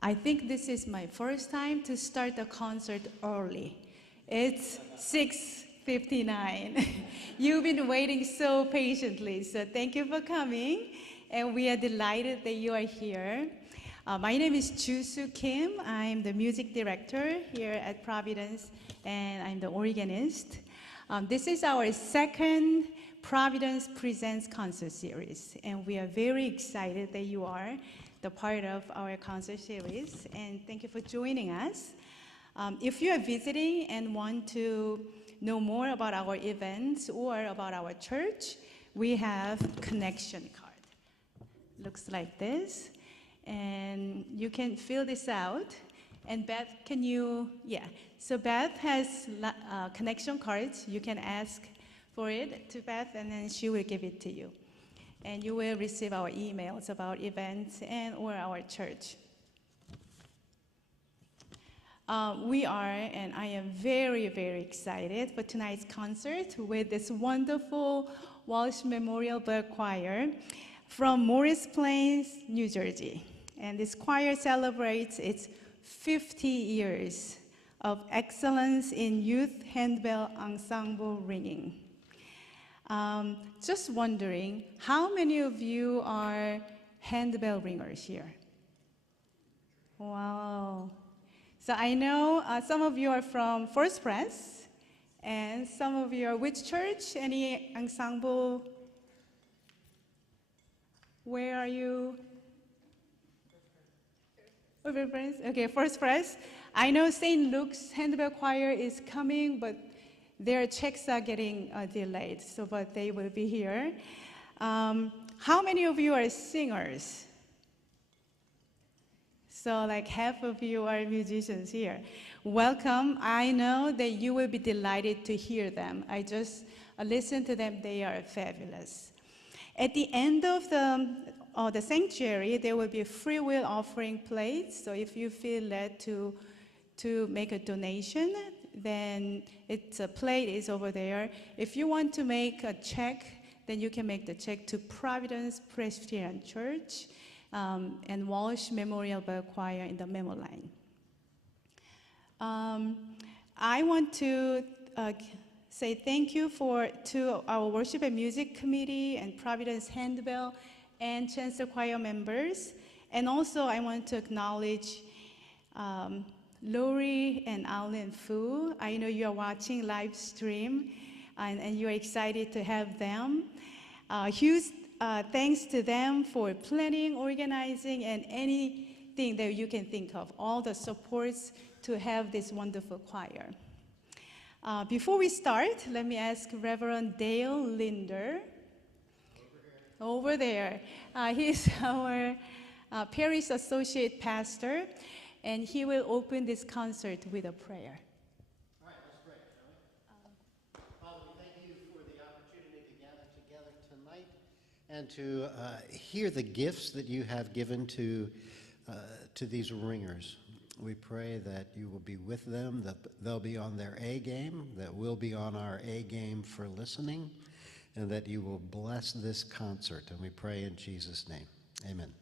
I think this is my first time to start the concert early. It's 6:59. You've been waiting so patiently, so thank you for coming, and we are delighted that you are here. My name is Ju-Soo Kim. I'm the music director here at Providence, and I'm the organist. This is our second Providence Presents concert series, and we are very excited that you are the part of our concert series, and thank you for joining us. If you are visiting and want to know more about our events or about our church, we have connection card. Looks like this, and you can fill this out. And Beth, can you, yeah. So Beth has connection cards. You can ask for it to Beth, and then she will give it to you. And you will receive our emails about events and or our church. We are, and I am very, very excited for tonight's concert with this wonderful Walsh Memorial Bell Choir from Morris Plains, New Jersey. And this choir celebrates its 50 years of excellence in youth handbell ensemble ringing. Just wondering, how many of you are handbell ringers here? Wow. So I know some of you are from First Press, and some of you are which church? Any ensemble? Where are you? First Press? Okay, First Press. I know St. Luke's handbell choir is coming, but their checks are getting delayed, so but they will be here. How many of you are singers? So like half of you are musicians here. Welcome. I know that you will be delighted to hear them. I just listened to them. They are fabulous. At the end of the sanctuary, there will be a free will offering plate. So if you feel led to make a donation, then a plate is over there. If you want to make a check, then you can make the check to Providence Presbyterian Church and Walsh Memorial Bell Choir in the memo line. I want to say thank you to our worship and music committee and Providence Handbell and Chancellor Choir members. And also I want to acknowledge Lori and Alan Fu. I know you are watching live stream and you're excited to have them. Huge thanks to them for planning, organizing, and anything that you can think of, all the supports to have this wonderful choir. Before we start, let me ask Reverend Dale Linder. Over there. He's our parish associate pastor, and he will open this concert with a prayer. All right, let's pray, shall we? Father, we thank you for the opportunity to gather together tonight and to hear the gifts that you have given to these ringers. We pray that you will be with them, that they'll be on their A game, that we'll be on our A game for listening, and that you will bless this concert. And we pray in Jesus' name. Amen.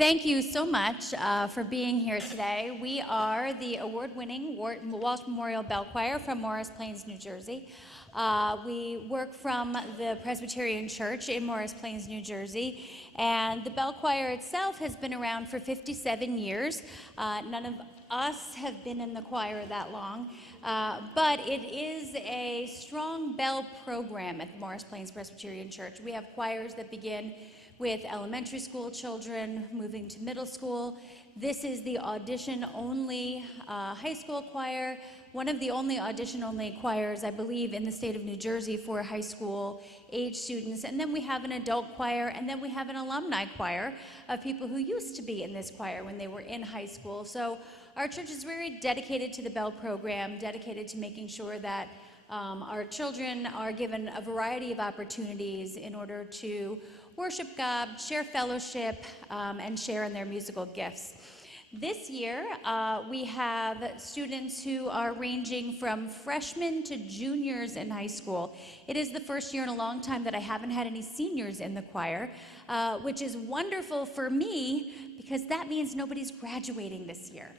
Thank you so much for being here today. We are the award-winning Walsh Memorial Bell Choir from Morris Plains, New Jersey. We work from the Presbyterian Church in Morris Plains, New Jersey, and the Bell Choir itself has been around for 57 years. None of us have been in the choir that long, but it is a strong bell program at the Morris Plains Presbyterian Church. We have choirs that begin with elementary school children moving to middle school. This is the audition-only high school choir, one of the only audition-only choirs, I believe, in the state of New Jersey for high school age students. And then we have an adult choir, and then we have an alumni choir of people who used to be in this choir when they were in high school. So our church is very dedicated to the Bell program, dedicated to making sure that our children are given a variety of opportunities in order to worship God, share fellowship, and share in their musical gifts. This year, we have students who are ranging from freshmen to juniors in high school. It is the first year in a long time that I haven't had any seniors in the choir, which is wonderful for me because that means nobody's graduating this year.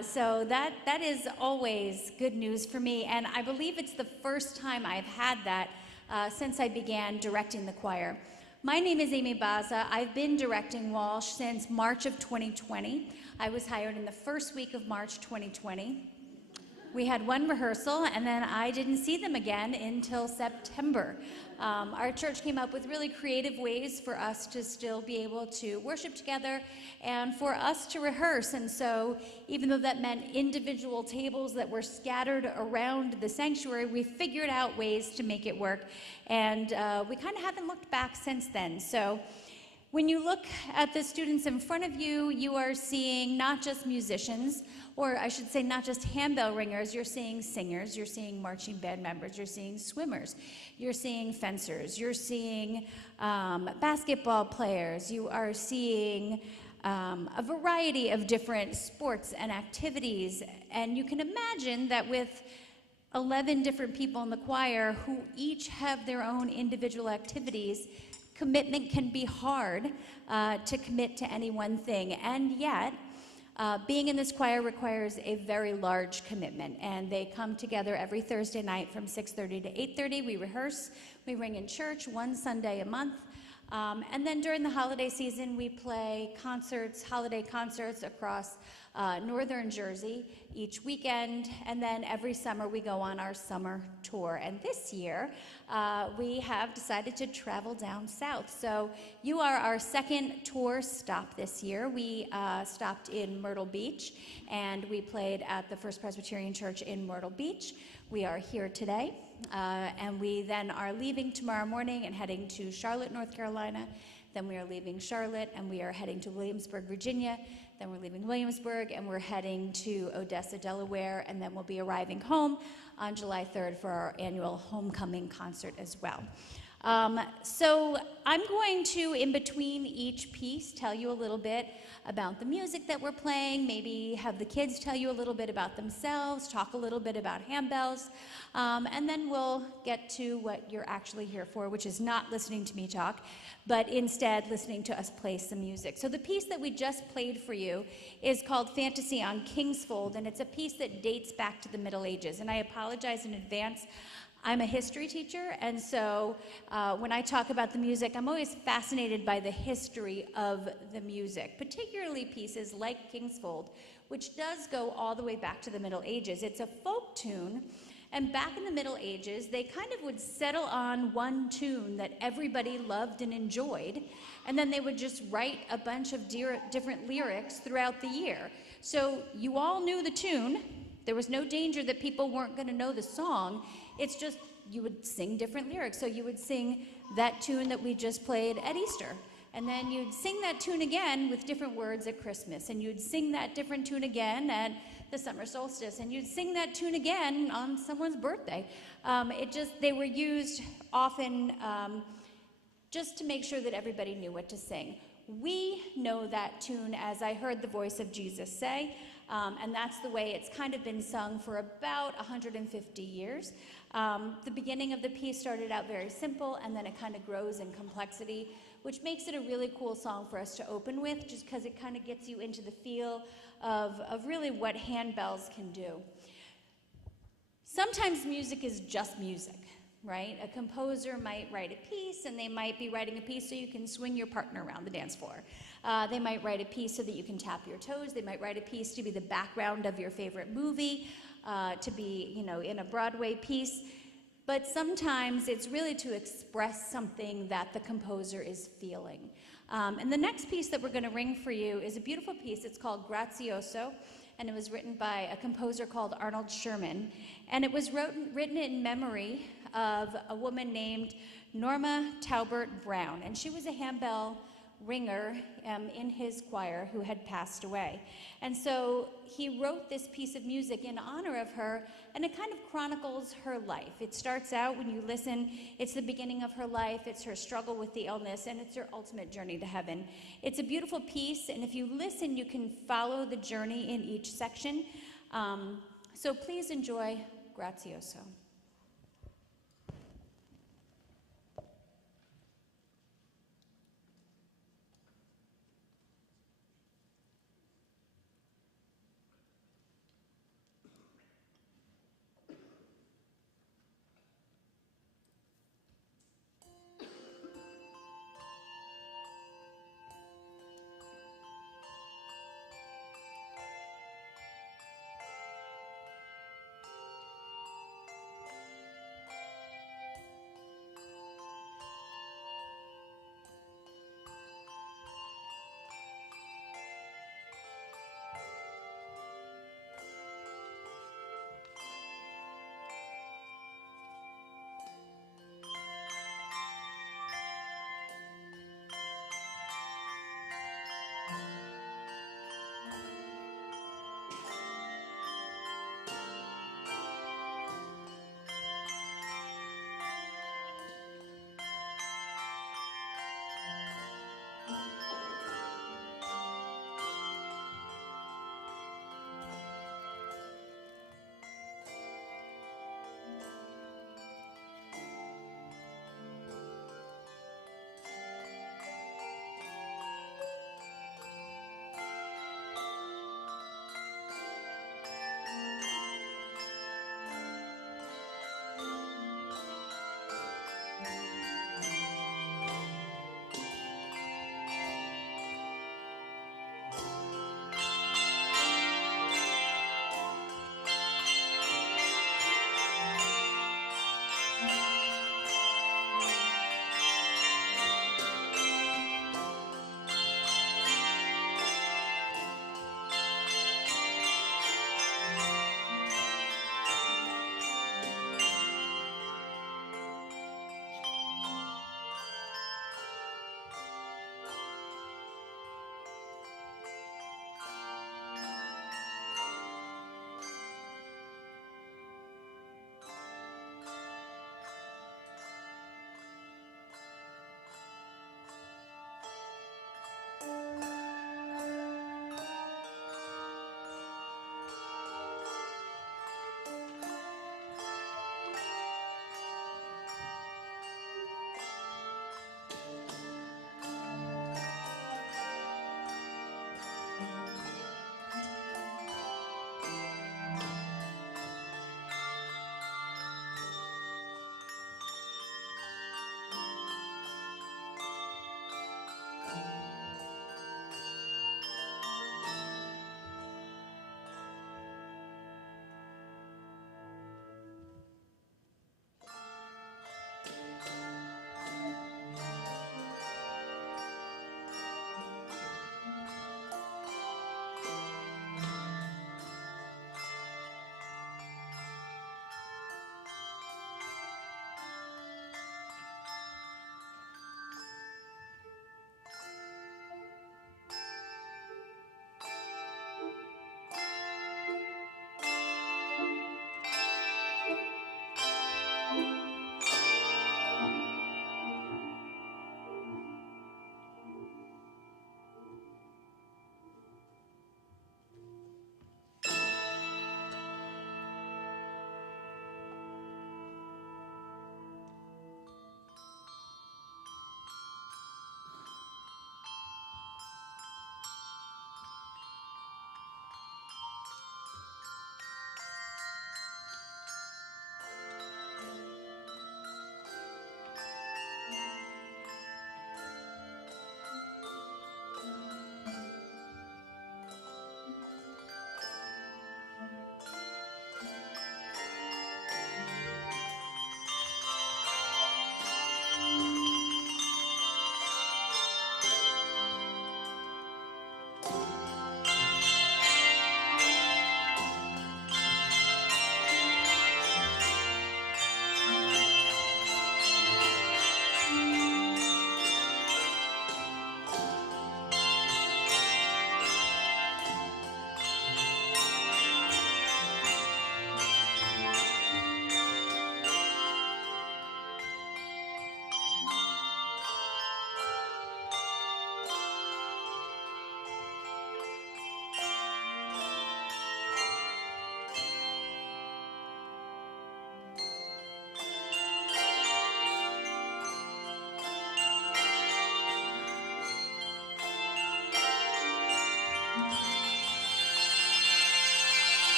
So that is always good news for me, and I believe it's the first time I've had that since I began directing the choir. My name is Amy Baza. I've been directing Walsh since March of 2020. I was hired in the first week of March 2020. We had one rehearsal, and then I didn't see them again until September. Our church came up with really creative ways for us to still be able to worship together and for us to rehearse. And so even though that meant individual tables that were scattered around the sanctuary, we figured out ways to make it work. And we kind of haven't looked back since then. So when you look at the students in front of you, you are seeing not just musicians, or I should say not just handbell ringers, you're seeing singers, you're seeing marching band members, you're seeing swimmers, you're seeing fencers, you're seeing basketball players, you are seeing a variety of different sports and activities. And you can imagine that with 11 different people in the choir who each have their own individual activities, commitment can be hard to commit to any one thing, and yet being in this choir requires a very large commitment, and they come together every Thursday night from 6:30 to 8:30. We rehearse, we ring in church one Sunday a month, and then during the holiday season we play concerts, holiday concerts across northern Jersey each weekend, and then every summer we go on our summer tour. And this year we have decided to travel down south. So you are our second tour stop this year. We stopped in Myrtle Beach, and we played at the First Presbyterian Church in Myrtle Beach. We are here today, and we then are leaving tomorrow morning and heading to Charlotte, North Carolina. Then we are leaving Charlotte, and we are heading to Williamsburg, Virginia. Then we're leaving Williamsburg, and we're heading to Odessa, Delaware, and then we'll be arriving home on July 3rd for our annual homecoming concert as well. So I'm going to, in between each piece, tell you a little bit about the music that we're playing, maybe have the kids tell you a little bit about themselves, talk a little bit about handbells, and then we'll get to what you're actually here for, which is not listening to me talk, but instead listening to us play some music. So the piece that we just played for you is called Fantasy on Kingsfold, and it's a piece that dates back to the Middle Ages. And I apologize in advance. I'm a history teacher, and so when I talk about the music, I'm always fascinated by the history of the music, particularly pieces like Kingsfold, which does go all the way back to the Middle Ages. It's a folk tune, and back in the Middle Ages, they kind of would settle on one tune that everybody loved and enjoyed, and then they would just write a bunch of different lyrics throughout the year. So you all knew the tune. There was no danger that people weren't going to know the song. It's just you would sing different lyrics. So you would sing that tune that we just played at Easter. And then you'd sing that tune again with different words at Christmas. And you'd sing that different tune again at the summer solstice. And you'd sing that tune again on someone's birthday. They were used often just to make sure that everybody knew what to sing. We know that tune as I Heard the Voice of Jesus Say. And that's the way it's kind of been sung for about 150 years. The beginning of the piece started out very simple, and then it kind of grows in complexity. which makes it a really cool song for us to open with, just because it kind of gets you into the feel of really what handbells can do. Sometimes music is just music, right? A composer might write a piece, and they might be writing a piece so you can swing your partner around the dance floor. They might write a piece so that you can tap your toes. They might write a piece to be the background of your favorite movie, to be, you know, in a Broadway piece. But sometimes it's really to express something that the composer is feeling. And the next piece that we're going to ring for you is a beautiful piece. It's called Grazioso, and it was written by a composer called Arnold Sherman. And it was written in memory of a woman named Norma Taubert Brown. And she was a handbell ringer in his choir who had passed away. And so he wrote this piece of music in honor of her, and it kind of chronicles her life. It starts out, when you listen, it's the beginning of her life, it's her struggle with the illness, and it's her ultimate journey to heaven. It's a beautiful piece, and if you listen, you can follow the journey in each section. So please enjoy Grazioso.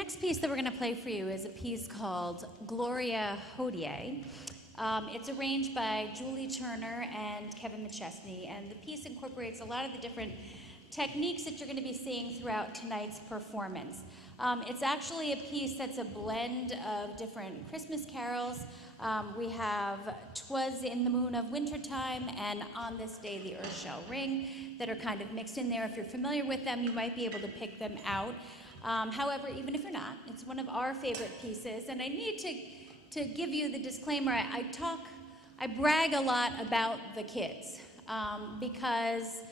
next piece that we're going to play for you is a piece called Gloria Hodie. It's arranged by Julie Turner and Kevin McChesney, and the piece incorporates a lot of the different techniques that you're going to be seeing throughout tonight's performance. It's actually a piece that's a blend of different Christmas carols. We have "'Twas in the Moon of Wintertime" and "On This Day the Earth Shall Ring" that are kind of mixed in there. If you're familiar with them, you might be able to pick them out. However, even if you're not, it's one of our favorite pieces, and I need to give you the disclaimer. I brag a lot about the kids because,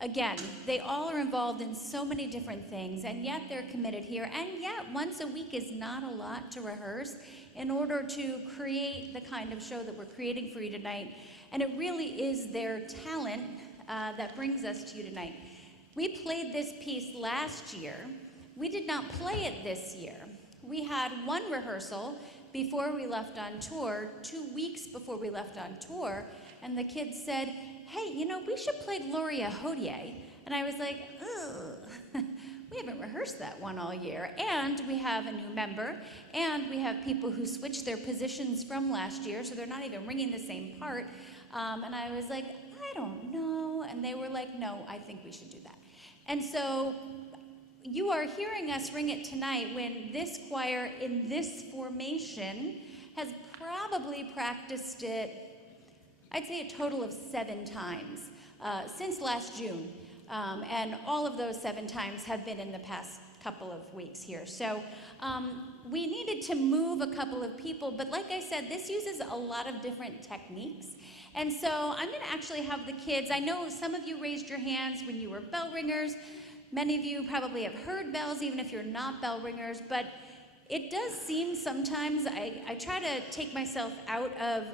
again, they all are involved in so many different things, and yet they're committed here, and yet once a week is not a lot to rehearse in order to create the kind of show that we're creating for you tonight, and it really is their talent that brings us to you tonight. We played this piece last year. We did not play it this year. We had one rehearsal before we left on tour, 2 weeks before we left on tour, and the kids said, "Hey, you know, we should play Gloria Hodie." And I was like, ugh, we haven't rehearsed that one all year. And we have a new member, and we have people who switched their positions from last year, so they're not even ringing the same part. And I was like, I don't know. And they were like, no, I think we should do that. And so you are hearing us ring it tonight when this choir in this formation has probably practiced it, I'd say a total of 7 times since last June. And all of those 7 times have been in the past couple of weeks here. So we needed to move a couple of people, but like I said, this uses a lot of different techniques. And so I'm gonna actually have the kids, I know some of you raised your hands when you were bell ringers. Many of you probably have heard bells, even if you're not bell ringers, but it does seem sometimes, I try to take myself out of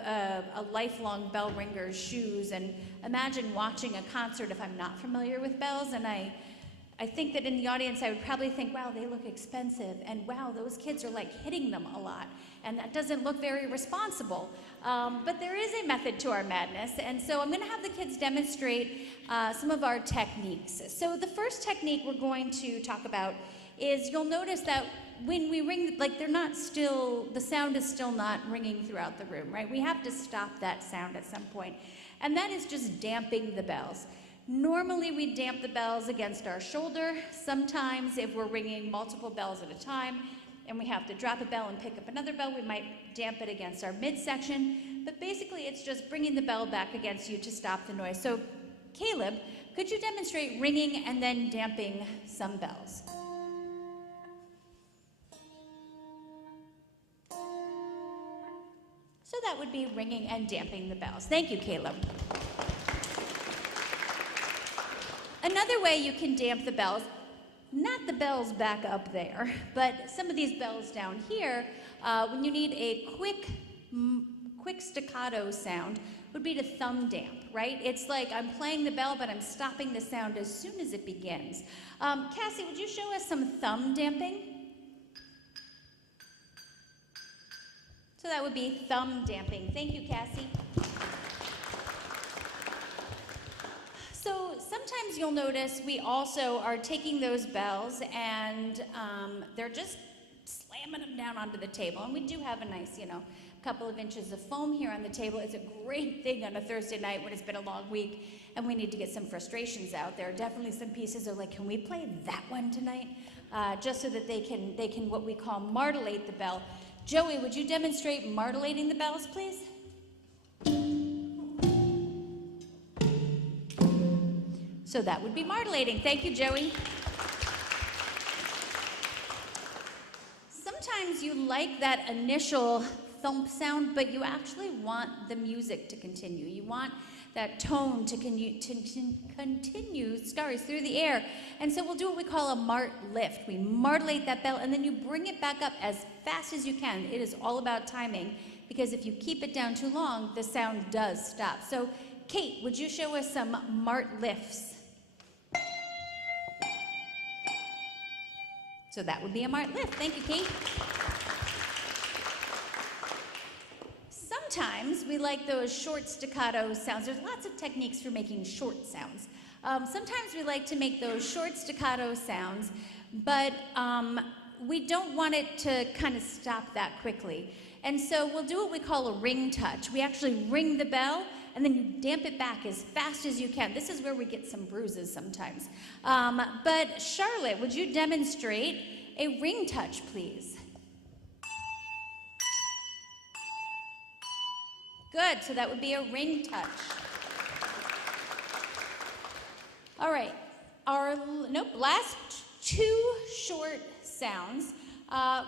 a lifelong bell ringer's shoes and imagine watching a concert if I'm not familiar with bells, and I think that in the audience I would probably think, wow, they look expensive, and wow, those kids are like hitting them a lot, and that doesn't look very responsible. But there is a method to our madness, and so I'm gonna have the kids demonstrate some of our techniques. So the first technique we're going to talk about is, you'll notice that when we ring, like they're not still, the sound is still not ringing throughout the room, right? We have to stop that sound at some point, and that is just damping the bells. Normally we damp the bells against our shoulder. Sometimes if we're ringing multiple bells at a time and we have to drop a bell and pick up another bell, we might damp it against our midsection, but basically it's just bringing the bell back against you to stop the noise. So Caleb, could you demonstrate ringing and then damping some bells? So that would be ringing and damping the bells. Thank you, Caleb. Another way you can damp the bells, not the bells back up there, but some of these bells down here, when you need a quick staccato sound, would be to thumb damp, right? It's like I'm playing the bell, but I'm stopping the sound as soon as it begins. Cassie, would you show us some thumb damping? So that would be thumb damping. Thank you, Cassie. So sometimes you'll notice we also are taking those bells and they're just slamming them down onto the table. And we do have a nice, couple of inches of foam here on the table. It's a great thing on a Thursday night when it's been a long week and we need to get some frustrations out. There are definitely some pieces of like, can we play that one tonight? Just so that they can what we call martelate the bell. Joey, would you demonstrate martelating the bells, please? So that would be martelating. Thank you, Joey. Sometimes you like that initial thump sound, but you actually want the music to continue. You want that tone to continue through the air. And so we'll do what we call a mart lift. We martelate that bell, and then you bring it back up as fast as you can. It is all about timing, because if you keep it down too long, the sound does stop. So Kate, would you show us some mart lifts? So that would be a mart lift. Thank you, Kate. Sometimes we like those short staccato sounds. There's lots of techniques for making short sounds. Sometimes we like to make those short staccato sounds, but we don't want it to kind of stop that quickly. And so we'll do what we call a ring touch. We actually ring the bell, and then you damp it back as fast as you can. This is where we get some bruises sometimes. But Charlotte, would you demonstrate a ring touch, please? Good, so that would be a ring touch. All right, our last two short sounds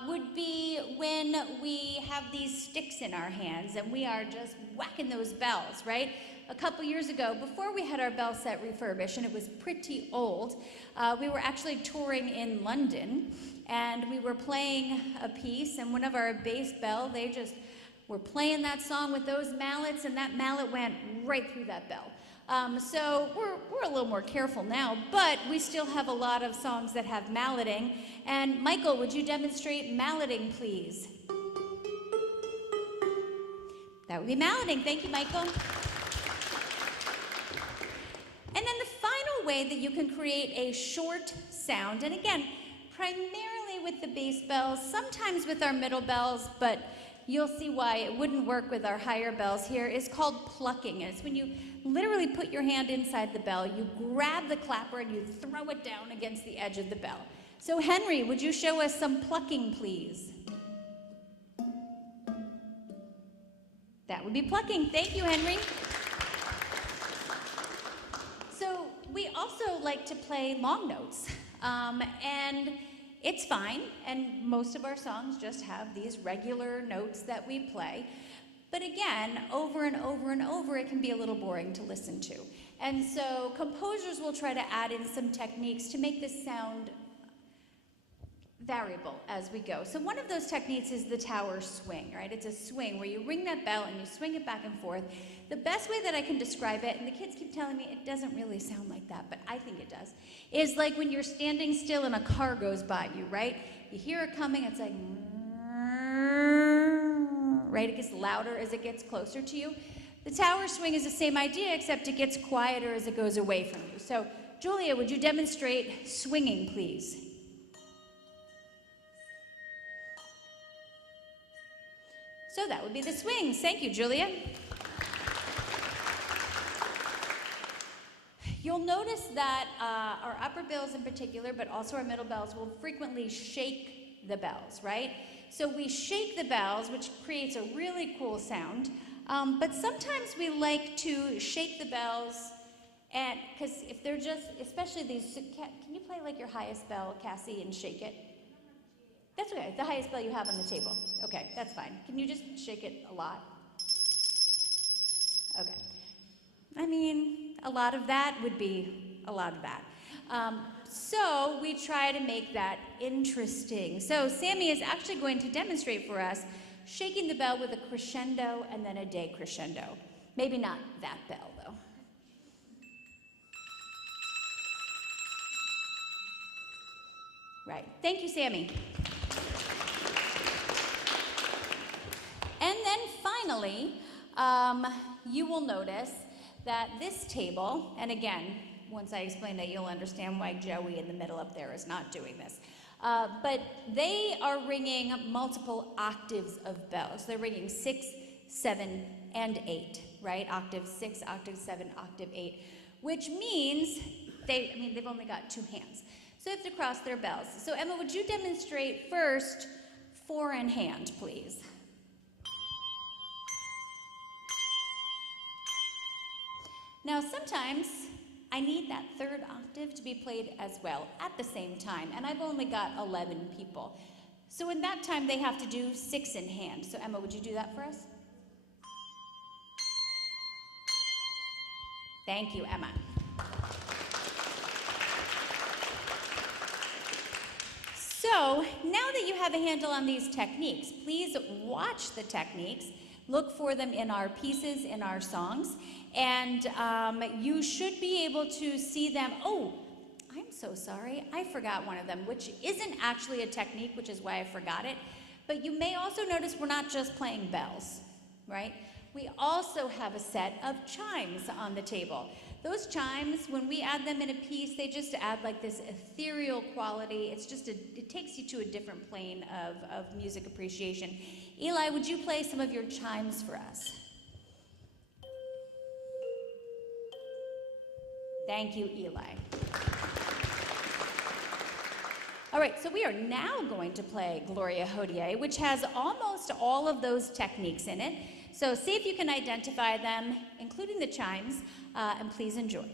would be when we have these sticks in our hands and we are just whacking those bells, right? A couple years ago, before we had our bell set refurbished, and it was pretty old, we were actually touring in London, and we were playing a piece, and one of our bass bell, they just were playing that song with those mallets, and that mallet went right through that bell. So we're a little more careful now, but we still have a lot of songs that have malleting. And Michael, would you demonstrate malleting, please? That would be malleting. Thank you, Michael. And then the final way that you can create a short sound, and again, primarily with the bass bells, sometimes with our middle bells, but you'll see why it wouldn't work with our higher bells here, is called plucking. And it's when you literally put your hand inside the bell, you grab the clapper and you throw it down against the edge of the bell. So Henry, would you show us some plucking, please? That would be plucking. Thank you, Henry. So we also like to play long notes, and it's fine, and most of our songs just have these regular notes that we play. But again, over and over and over, it can be a little boring to listen to. And so composers will try to add in some techniques to make this sound variable as we go. So one of those techniques is the tower swing, right? It's a swing where you ring that bell and you swing it back and forth. The best way that I can describe it, and the kids keep telling me it doesn't really sound like that, but I think it does, is like when you're standing still and a car goes by you, right? You hear it coming, it's like, right? It gets louder as it gets closer to you. The tower swing is the same idea, except it gets quieter as it goes away from you. So, Julia, would you demonstrate swinging, please? So that would be the swings. Thank you, Julia. You'll notice that our upper bells in particular, but also our middle bells, will frequently shake the bells, right? So we shake the bells, which creates a really cool sound, but sometimes we like to shake the bells, and because if they're just, especially these, can you play like your highest bell, Cassie, and shake it? That's okay, the highest bell you have on the table. Okay, that's fine. Can you just shake it a lot? Okay. I mean, a lot of that would be a lot of that. So we try to make that interesting. So Sammy is actually going to demonstrate for us shaking the bell with a crescendo and then a decrescendo. Maybe not that bell, though. Right. Thank you, Sammy. And then finally, you will notice that this table, and again, once I explain it, you'll understand why Joey in the middle up there is not doing this. But they are ringing multiple octaves of bells. They're ringing 6, 7, and 8, right? Octave 6, octave 7, octave 8, which means they've only got 2 hands. So they have to cross their bells. So Emma, would you demonstrate first 4 in hand, please? Now, sometimes I need that 3rd octave to be played as well at the same time, and I've only got 11 people. So in that time, they have to do 6 in hand. So Emma, would you do that for us? Thank you, Emma. So now that you have a handle on these techniques, please watch the techniques. Look for them in our pieces, in our songs, and you should be able to see them. Oh, I'm so sorry. I forgot one of them, which isn't actually a technique, which is why I forgot it. But you may also notice we're not just playing bells, right? We also have a set of chimes on the table. Those chimes, when we add them in a piece, they just add like this ethereal quality. It takes you to a different plane of music appreciation. Eli, would you play some of your chimes for us? Thank you, Eli. All right, so we are now going to play Gloria Hodie, which has almost all of those techniques in it. So see if you can identify them, including the chimes, and please enjoy.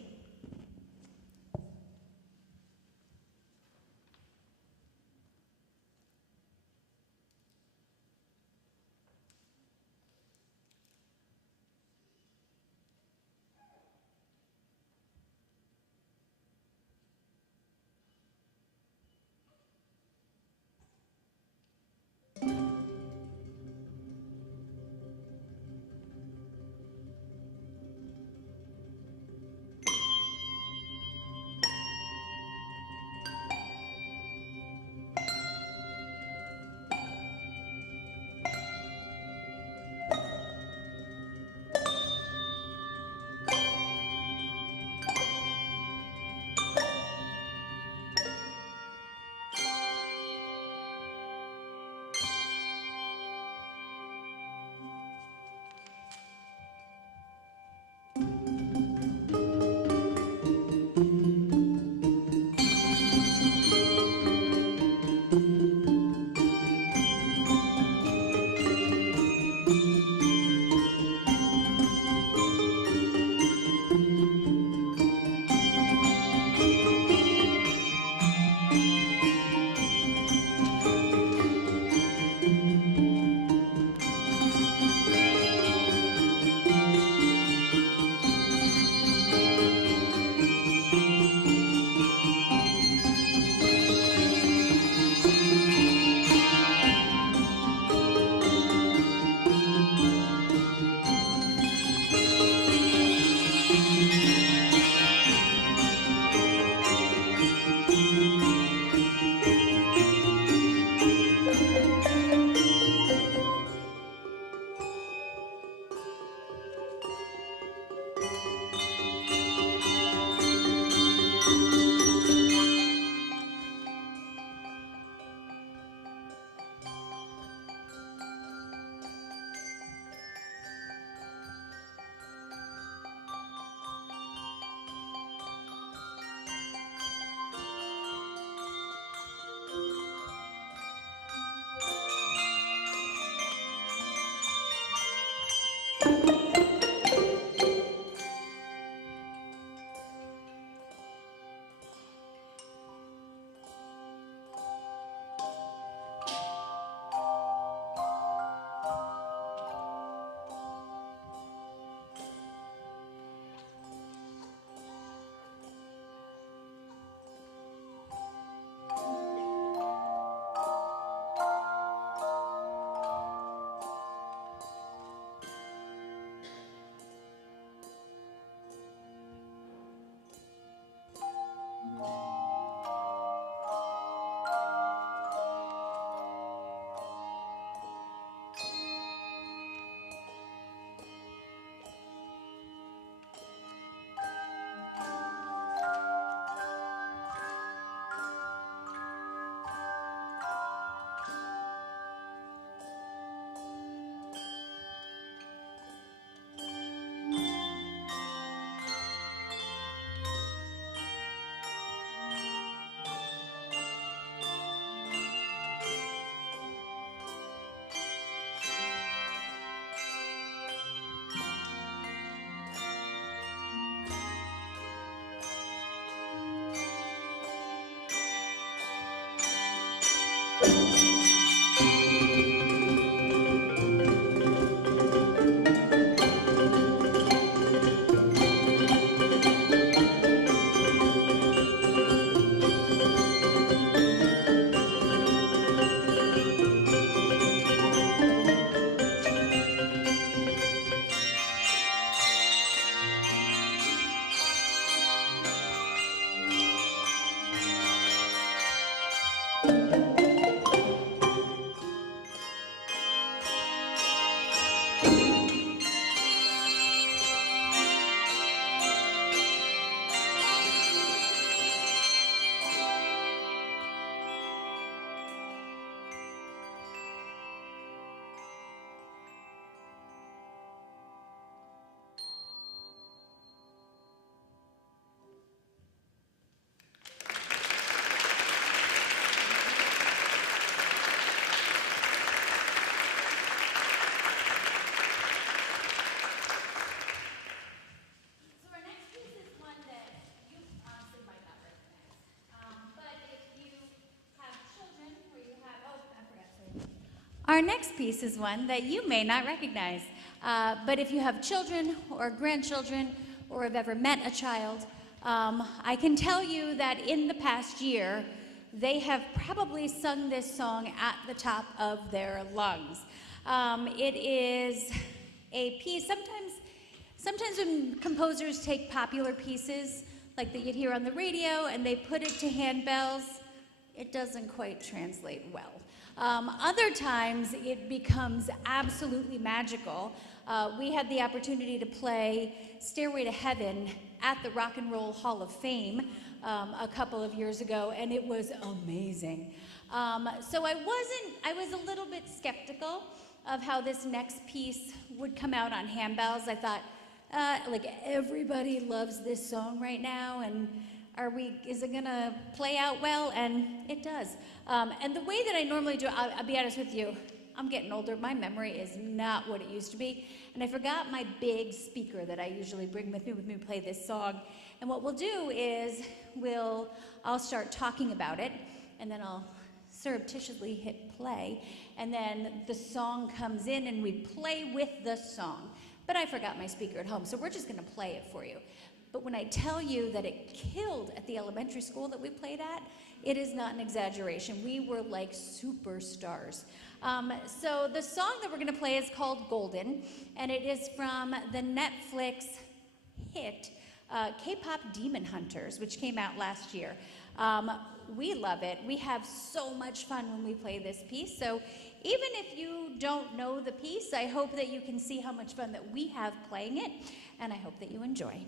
Our next piece is one that you may not recognize, but if you have children or grandchildren or have ever met a child, I can tell you that in the past year, they have probably sung this song at the top of their lungs. It is a piece, sometimes when composers take popular pieces, like that you'd hear on the radio, and they put it to handbells, it doesn't quite translate well. Other times, it becomes absolutely magical. We had the opportunity to play Stairway to Heaven at the Rock and Roll Hall of Fame a couple of years ago, and it was amazing. So I was a little bit skeptical of how this next piece would come out on handbells. I thought, like, everybody loves this song right now, and is it gonna play out well? And it does. And the way that I normally do it, I'll be honest with you, I'm getting older. My memory is not what it used to be. And I forgot my big speaker that I usually bring with me to play this song. And what we'll do is I'll start talking about it, and then I'll surreptitiously hit play, and then the song comes in and we play with the song. But I forgot my speaker at home, so we're just gonna play it for you. But when I tell you that it killed at the elementary school that we played at, it is not an exaggeration. We were like superstars. So the song that we're gonna play is called Golden, and it is from the Netflix hit K-pop Demon Hunters, which came out last year. We love it. We have so much fun when we play this piece. So even if you don't know the piece, I hope that you can see how much fun that we have playing it, and I hope that you enjoy.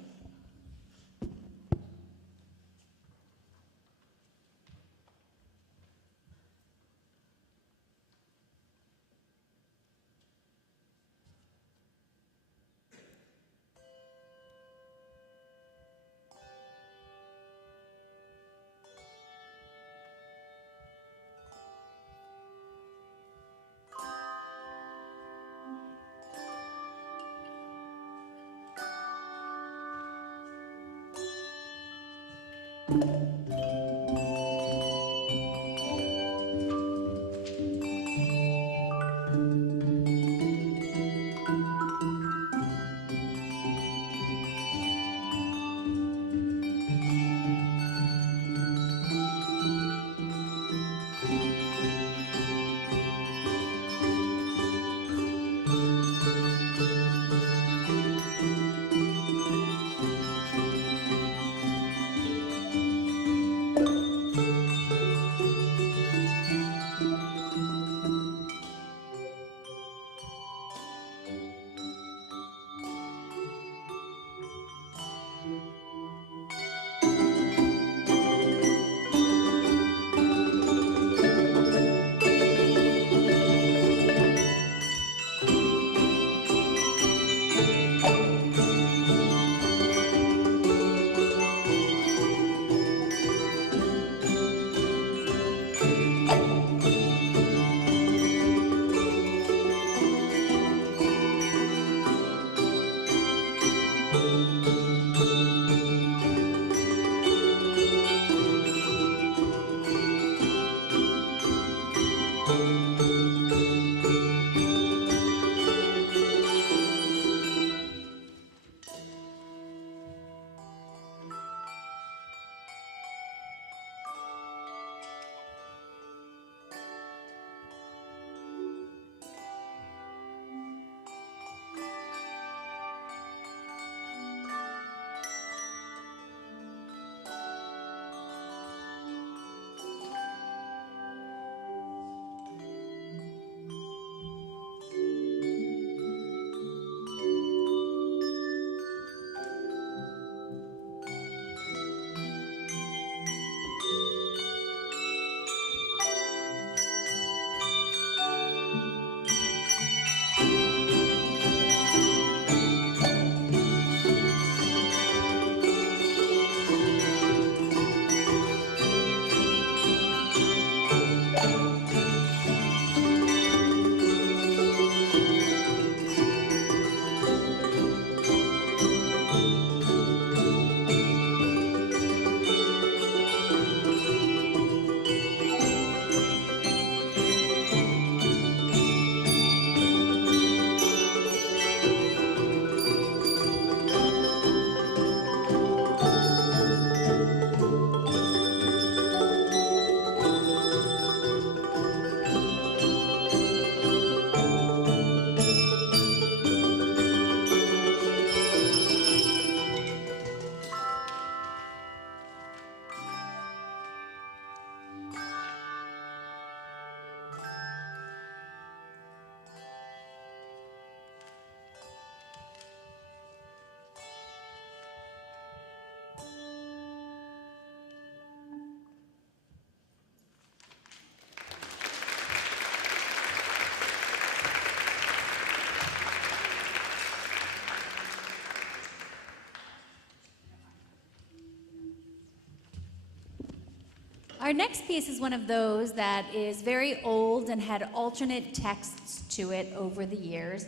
Our next piece is one of those that is very old and had alternate texts to it over the years.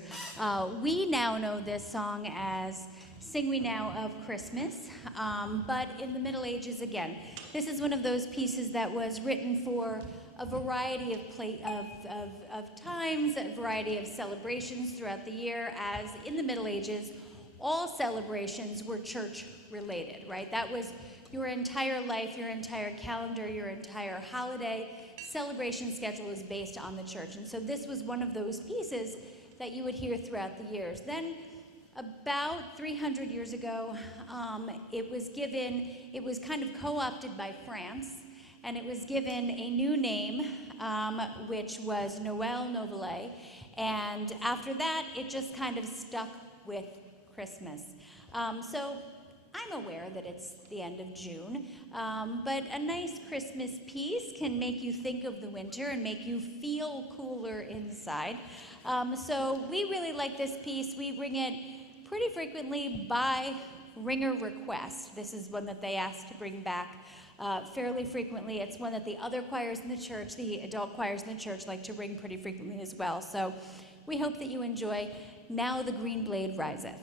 We now know this song as Sing We Now of Christmas, but in the Middle Ages, again, this is one of those pieces that was written for a variety of times, a variety of celebrations throughout the year, as in the Middle Ages, all celebrations were church related, right? That was your entire life, your entire calendar, your entire holiday celebration schedule is based on the church. And so this was one of those pieces that you would hear throughout the years. Then about 300 years ago, it was kind of co-opted by France, and it was given a new name, which was Noël Novelet. And after that, it just kind of stuck with Christmas. So I'm aware that it's the end of June, but a nice Christmas piece can make you think of the winter and make you feel cooler inside. So we really like this piece. We bring it pretty frequently by ringer request. This is one that they ask to bring back fairly frequently. It's one that the other choirs in the church, the adult choirs in the church, like to ring pretty frequently as well. So we hope that you enjoy Now the Green Blade Riseth.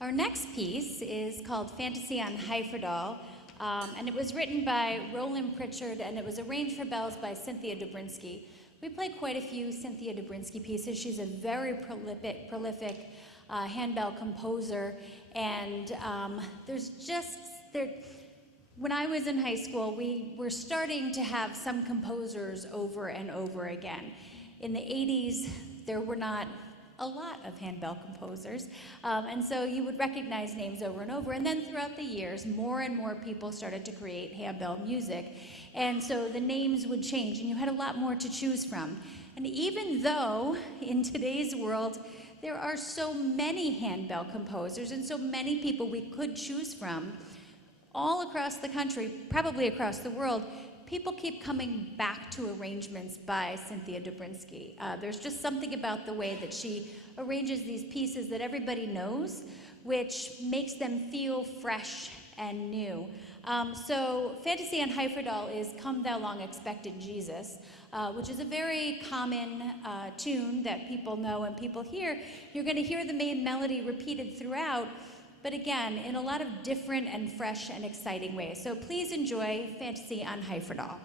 Our next piece is called Fantasy on Heiferdal, and it was written by Roland Pritchard, and it was arranged for bells by Cynthia Dobrinsky. We play quite a few Cynthia Dobrinsky pieces. She's a very prolific handbell composer, and when I was in high school, we were starting to have some composers over and over again. In the 80s, there were not a lot of handbell composers, and so you would recognize names over and over, and then throughout the years, more and more people started to create handbell music, and so the names would change, and you had a lot more to choose from. And even though in today's world, there are so many handbell composers and so many people we could choose from, all across the country, probably across the world, people keep coming back to arrangements by Cynthia Dobrinsky. There's just something about the way that she arranges these pieces that everybody knows, which makes them feel fresh and new. So Fantasy on Heiferdal is Come Thou Long Expected Jesus, which is a very common tune that people know and people hear. You're going to hear the main melody repeated throughout, but again, in a lot of different and fresh and exciting ways. So please enjoy Fantasy on Heiferdal.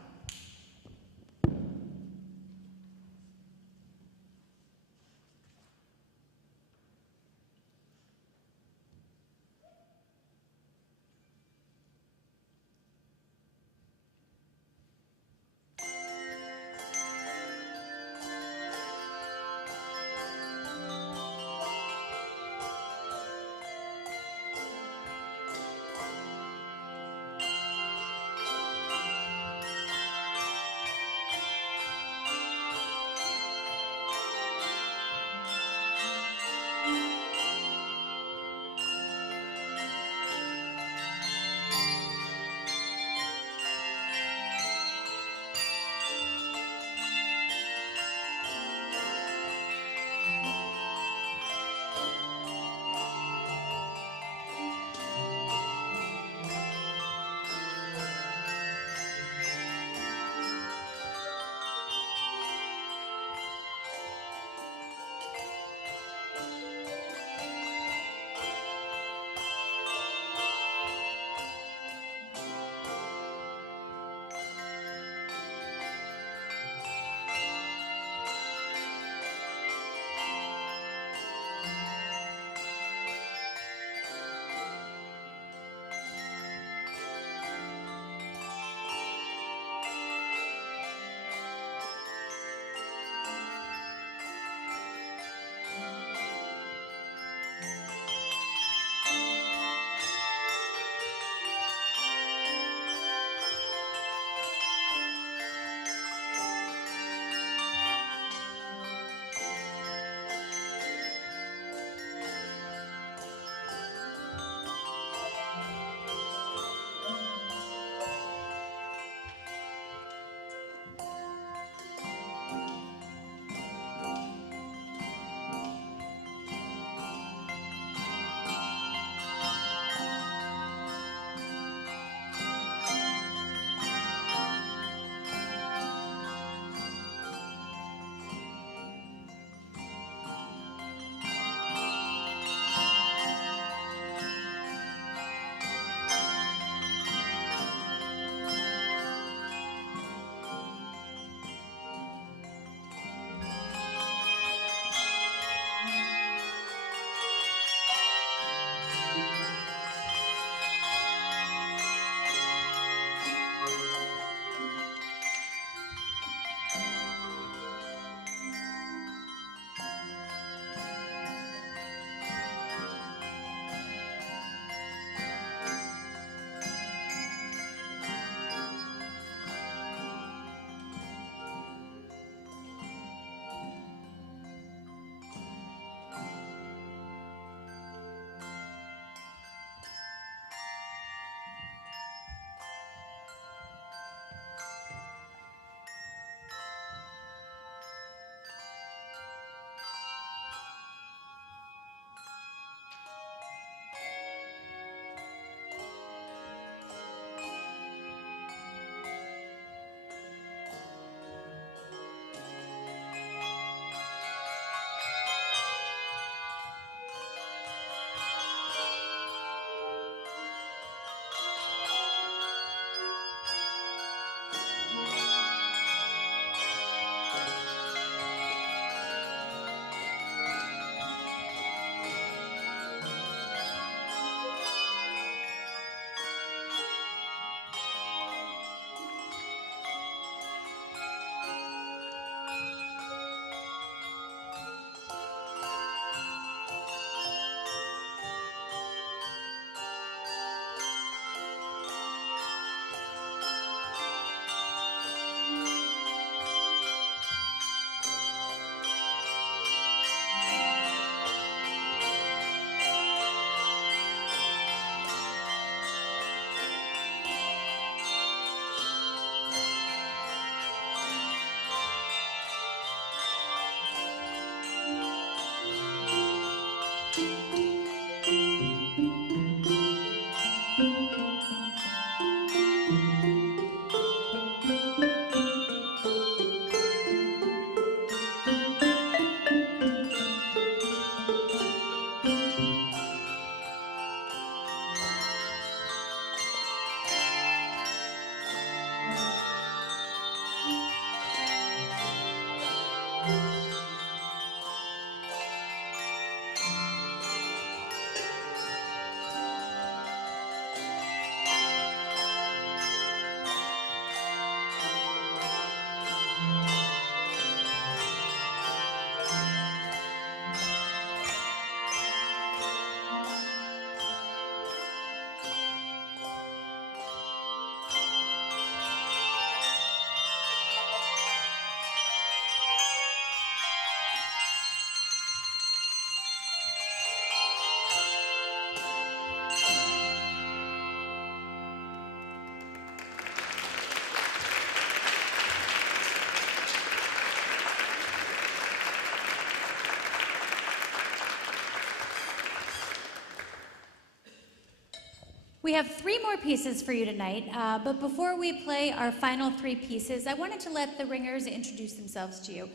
We have 3 more pieces for you tonight, but before we play our final 3 pieces, I wanted to let the ringers introduce themselves to you.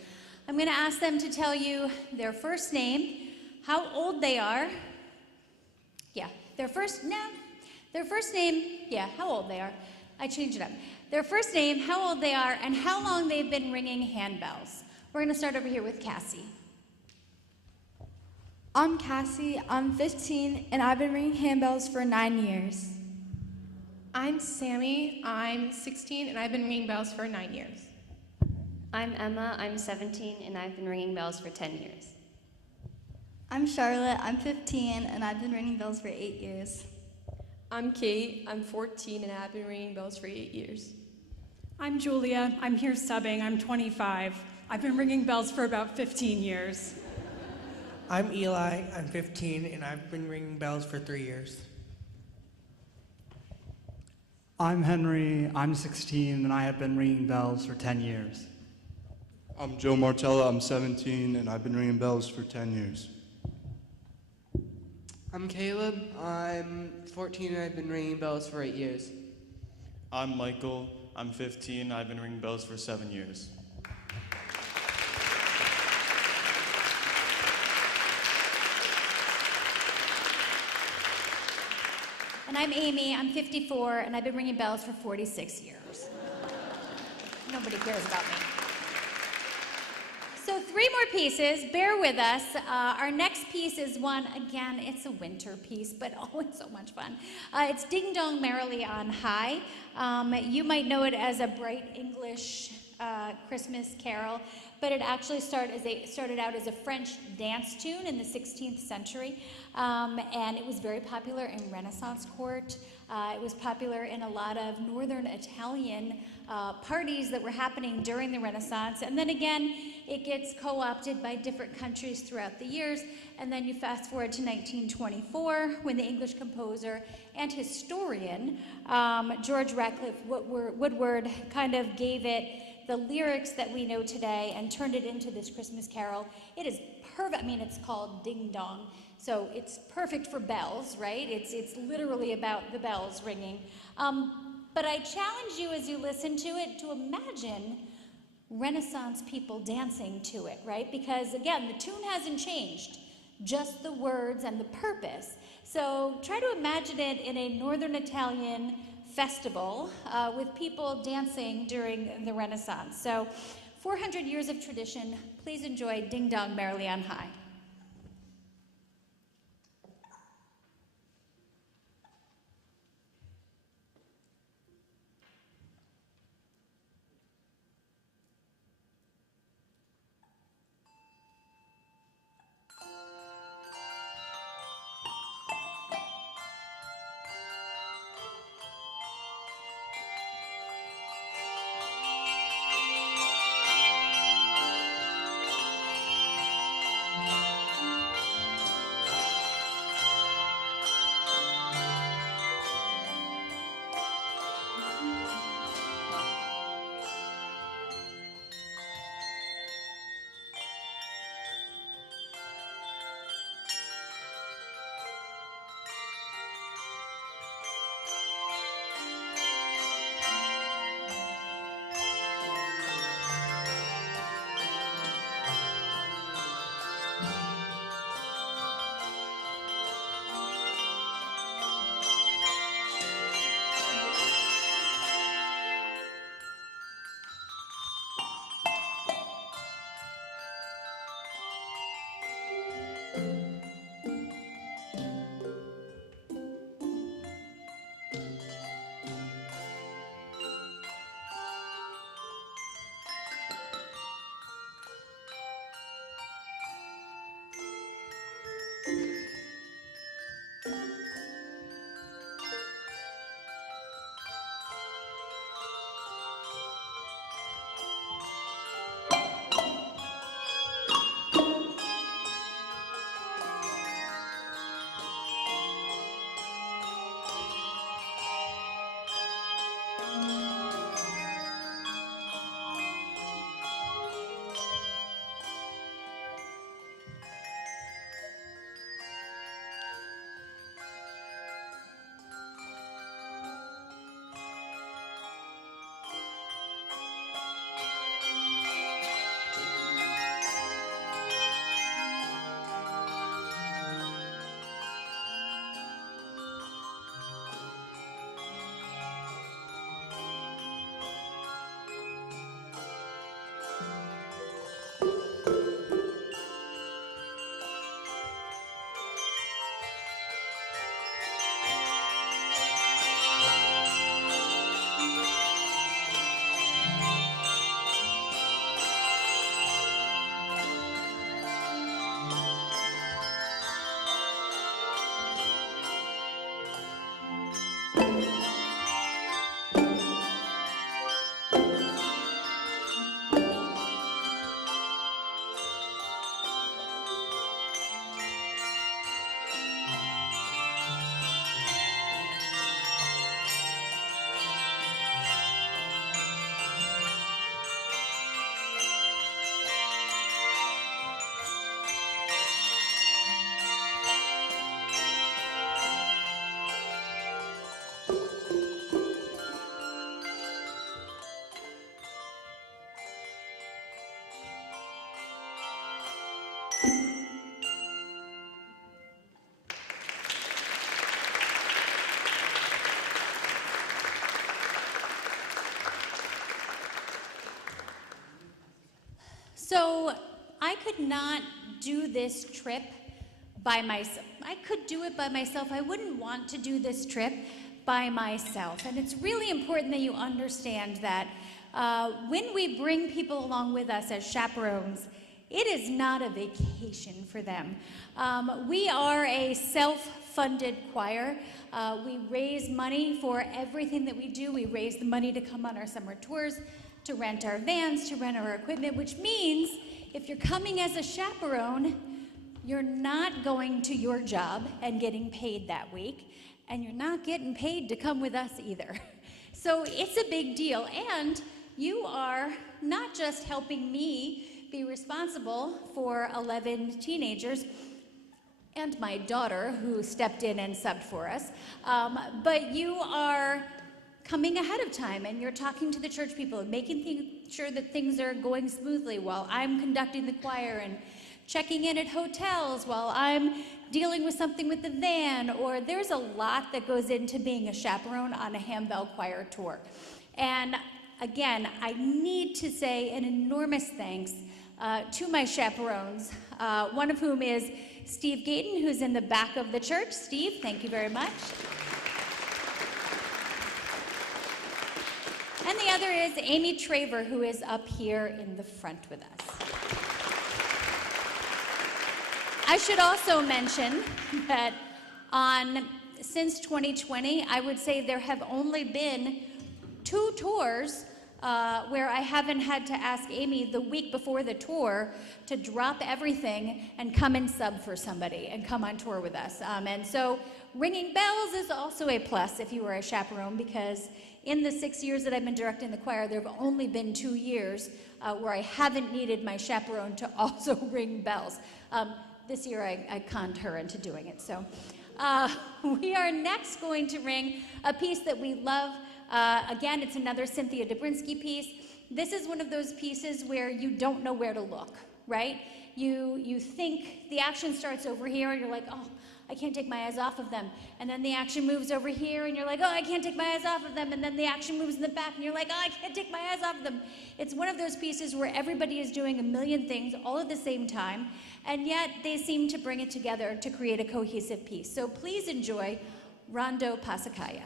I'm going to ask them to tell you their first name, how old they are. Yeah, their first name, yeah, how old they are. I changed it up. Their first name, how old they are, and how long they've been ringing handbells. We're going to start over here with Cassie. I'm Cassie, I'm 15, and I've been ringing handbells for 9 years. I'm Sammy, I'm 16, and I've been ringing bells for 9 years. I'm Emma, I'm 17, and I've been ringing bells for 10 years. I'm Charlotte, I'm 15, and I've been ringing bells for 8 years. I'm Kate, I'm 14, and I've been ringing bells for 8 years. I'm Julia, I'm here subbing, I'm 25. I've been ringing bells for about 15 years. I'm Eli, I'm 15, and I've been ringing bells for 3 years. I'm Henry, I'm 16, and I have been ringing bells for 10 years. I'm Joe Martella, I'm 17, and I've been ringing bells for 10 years. I'm Caleb, I'm 14, and I've been ringing bells for 8 years. I'm Michael, I'm 15, I've been ringing bells for 7 years. And I'm Amy, I'm 54, and I've been ringing bells for 46 years. Nobody cares about me. So 3 more pieces, bear with us. Our next piece is one, again, it's a winter piece, but oh, it's so much fun. It's Ding Dong Merrily on High. You might know it as a bright English Christmas carol, but it actually started out as a French dance tune in the 16th century, and it was very popular in Renaissance court. It was popular in a lot of northern Italian parties that were happening during the Renaissance, and then again, it gets co-opted by different countries throughout the years, and then you fast forward to 1924, when the English composer and historian George Radcliffe Woodward kind of gave it the lyrics that we know today and turned it into this Christmas carol. It is perfect. I mean, it's called Ding Dong, so it's perfect for bells, right? It's literally about the bells ringing. But I challenge you as you listen to it to imagine Renaissance people dancing to it, right? Because again, the tune hasn't changed, just the words and the purpose. So try to imagine it in a northern Italian festival with people dancing during the Renaissance. So 400 years of tradition. Please enjoy Ding Dong Merrily on High. So I could not do this trip by myself. I could do it by myself. I wouldn't want to do this trip by myself. And it's really important that you understand that when we bring people along with us as chaperones, it is not a vacation for them. We are a self-funded choir. We raise money for everything that we do. We raise the money to come on our summer tours, to rent our vans, to rent our equipment, which means if you're coming as a chaperone, you're not going to your job and getting paid that week, and you're not getting paid to come with us either. So it's a big deal, and you are not just helping me be responsible for 11 teenagers and my daughter who stepped in and subbed for us, but you are coming ahead of time and you're talking to the church people and making sure that things are going smoothly while I'm conducting the choir and checking in at hotels while I'm dealing with something with the van, or there's a lot that goes into being a chaperone on a handbell choir tour. And again, I need to say an enormous thanks to my chaperones, one of whom is Steve Gayton, who's in the back of the church. Steve, thank you very much. And the other is Amy Traver, who is up here in the front with us. I should also mention that since 2020, I would say there have only been 2 tours where I haven't had to ask Amy the week before the tour to drop everything and come and sub for somebody and come on tour with us. And so ringing bells is also a plus if you were a chaperone, because in the 6 years that I've been directing the choir, there have only been 2 years where I haven't needed my chaperone to also ring bells. This year I conned her into doing it. So we are next going to ring a piece that we love. Again, it's another Cynthia Dobrinsky piece. This is one of those pieces where you don't know where to look, right? You think the action starts over here and you're like, oh, I can't take my eyes off of them. And then the action moves over here and you're like, oh, I can't take my eyes off of them. And then the action moves in the back and you're like, oh, I can't take my eyes off of them. It's one of those pieces where everybody is doing a million things all at the same time, and yet they seem to bring it together to create a cohesive piece. So please enjoy Rondo Pasacaya.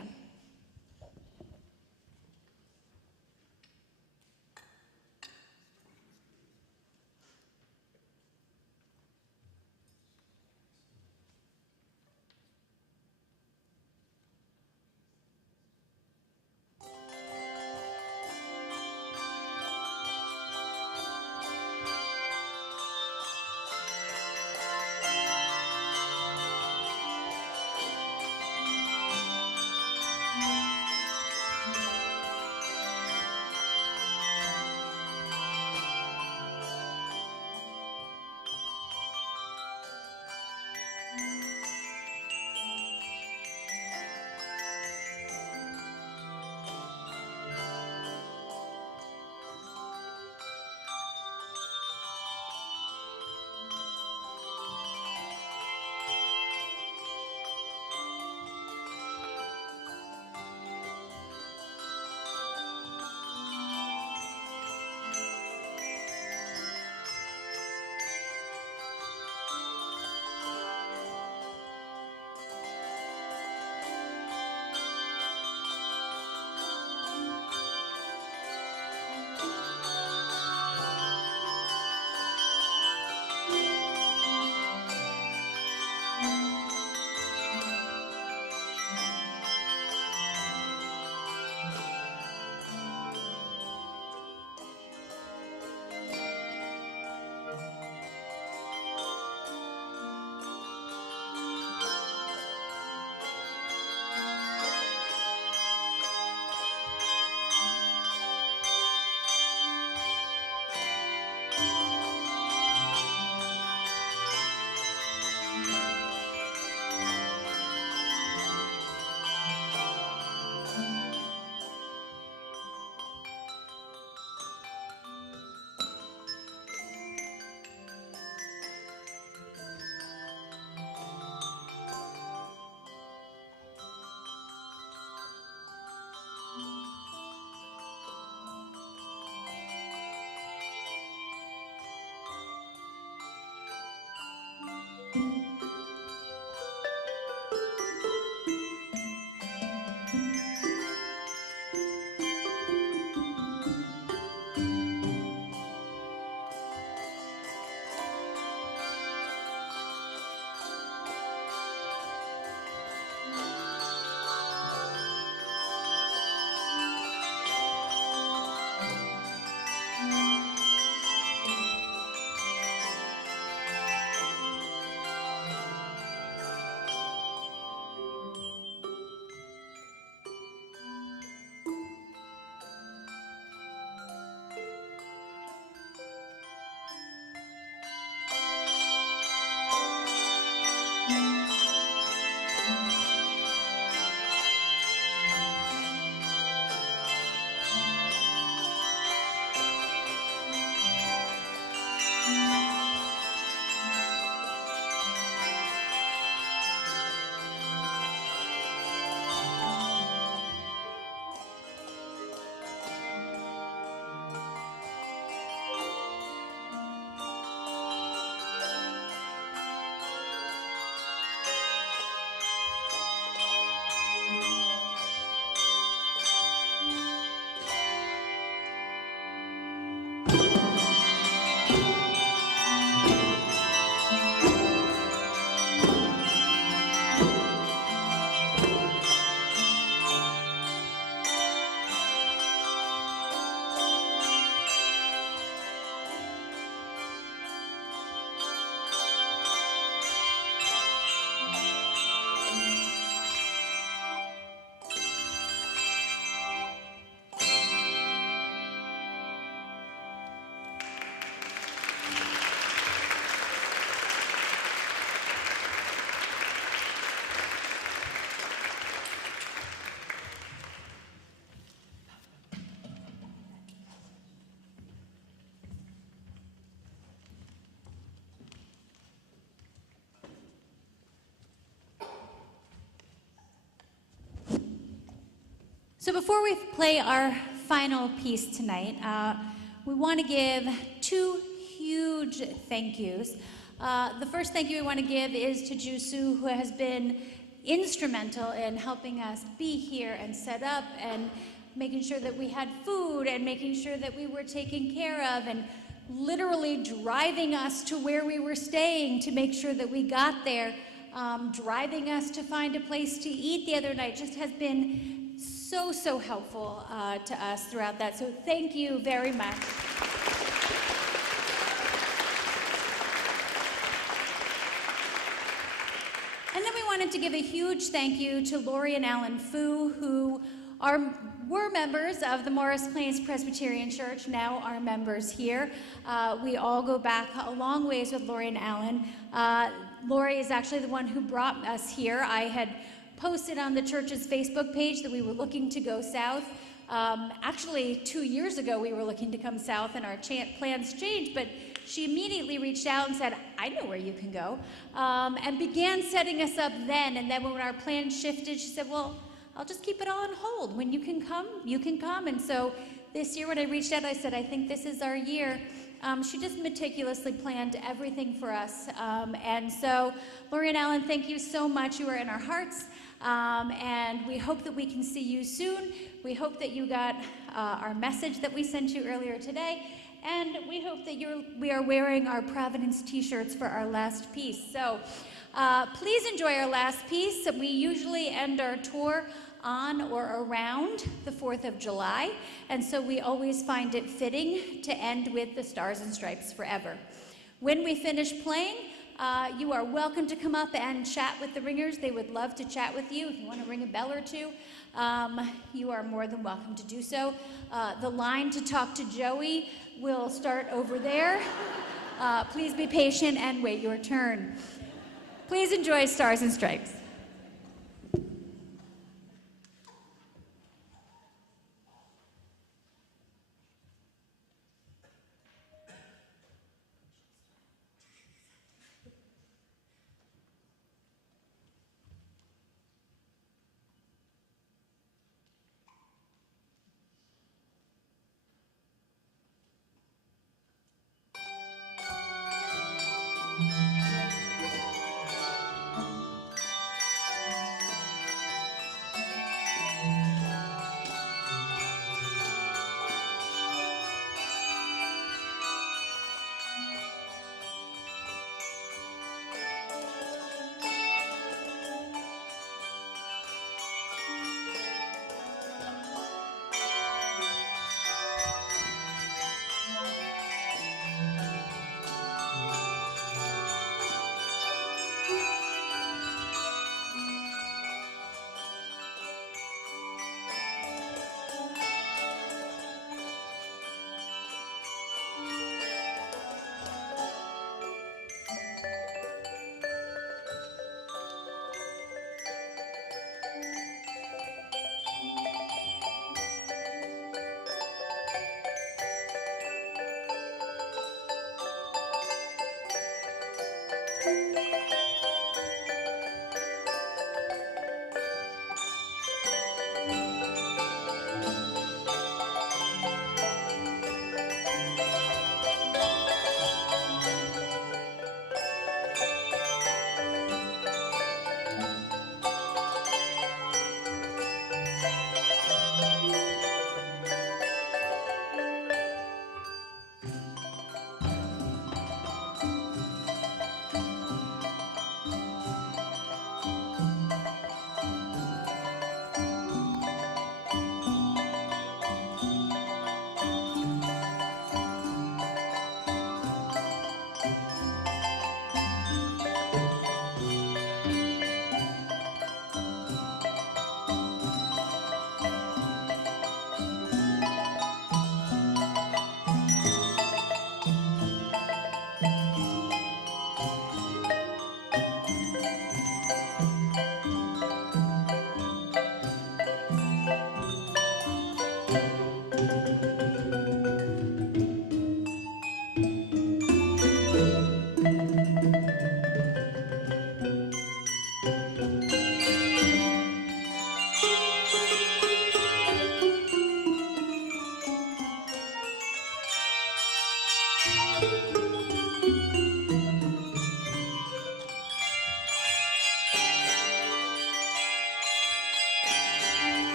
So before we play our final piece tonight, we want to give two huge thank yous. The first thank you we want to give is to Jusu, who has been instrumental in helping us be here and set up and making sure that we had food and making sure that we were taken care of and literally driving us to where we were staying to make sure that we got there, driving us to find a place to eat the other night. Just has been so helpful to us throughout that. So thank you very much. And then we wanted to give a huge thank you to Lori and Alan Fu, who were members of the Morris Plains Presbyterian Church, now are members here. We all go back a long ways with Lori and Alan. Lori is actually the one who brought us here. I had posted on the church's Facebook page that we were looking to go south. Actually, 2 years ago, we were looking to come south, and our plans changed, but she immediately reached out and said, I know where you can go, and began setting us up then. And then when our plans shifted, she said, well, I'll just keep it all on hold. When you can come, you can come. And so this year when I reached out, I said, I think this is our year. She just meticulously planned everything for us. And so, Lori and Alan, thank you so much. You are in our hearts. And we hope that we can see you soon. We hope that you got our message that we sent you earlier today. And we hope that we are wearing our Providence t-shirts for our last piece. So please enjoy our last piece. We usually end our tour on or around the 4th of July, and so we always find it fitting to end with the Stars and Stripes Forever. When we finish playing, you are welcome to come up and chat with the ringers. They would love to chat with you. If you want to ring a bell or two, you are more than welcome to do so. The line to talk to Joey will start over there. Please be patient and wait your turn. Please enjoy Stars and Stripes.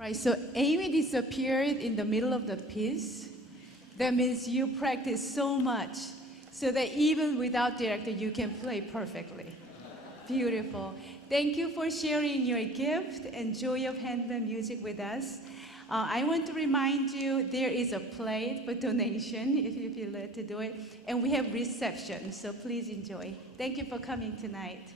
Right, so Amy disappeared in the middle of the piece. That means you practice so much so that even without director, you can play perfectly. Beautiful. Thank you for sharing your gift and joy of handmade music with us. I want to remind you there is a plate for donation if you feel led to do it, and we have reception, so please enjoy. Thank you for coming tonight.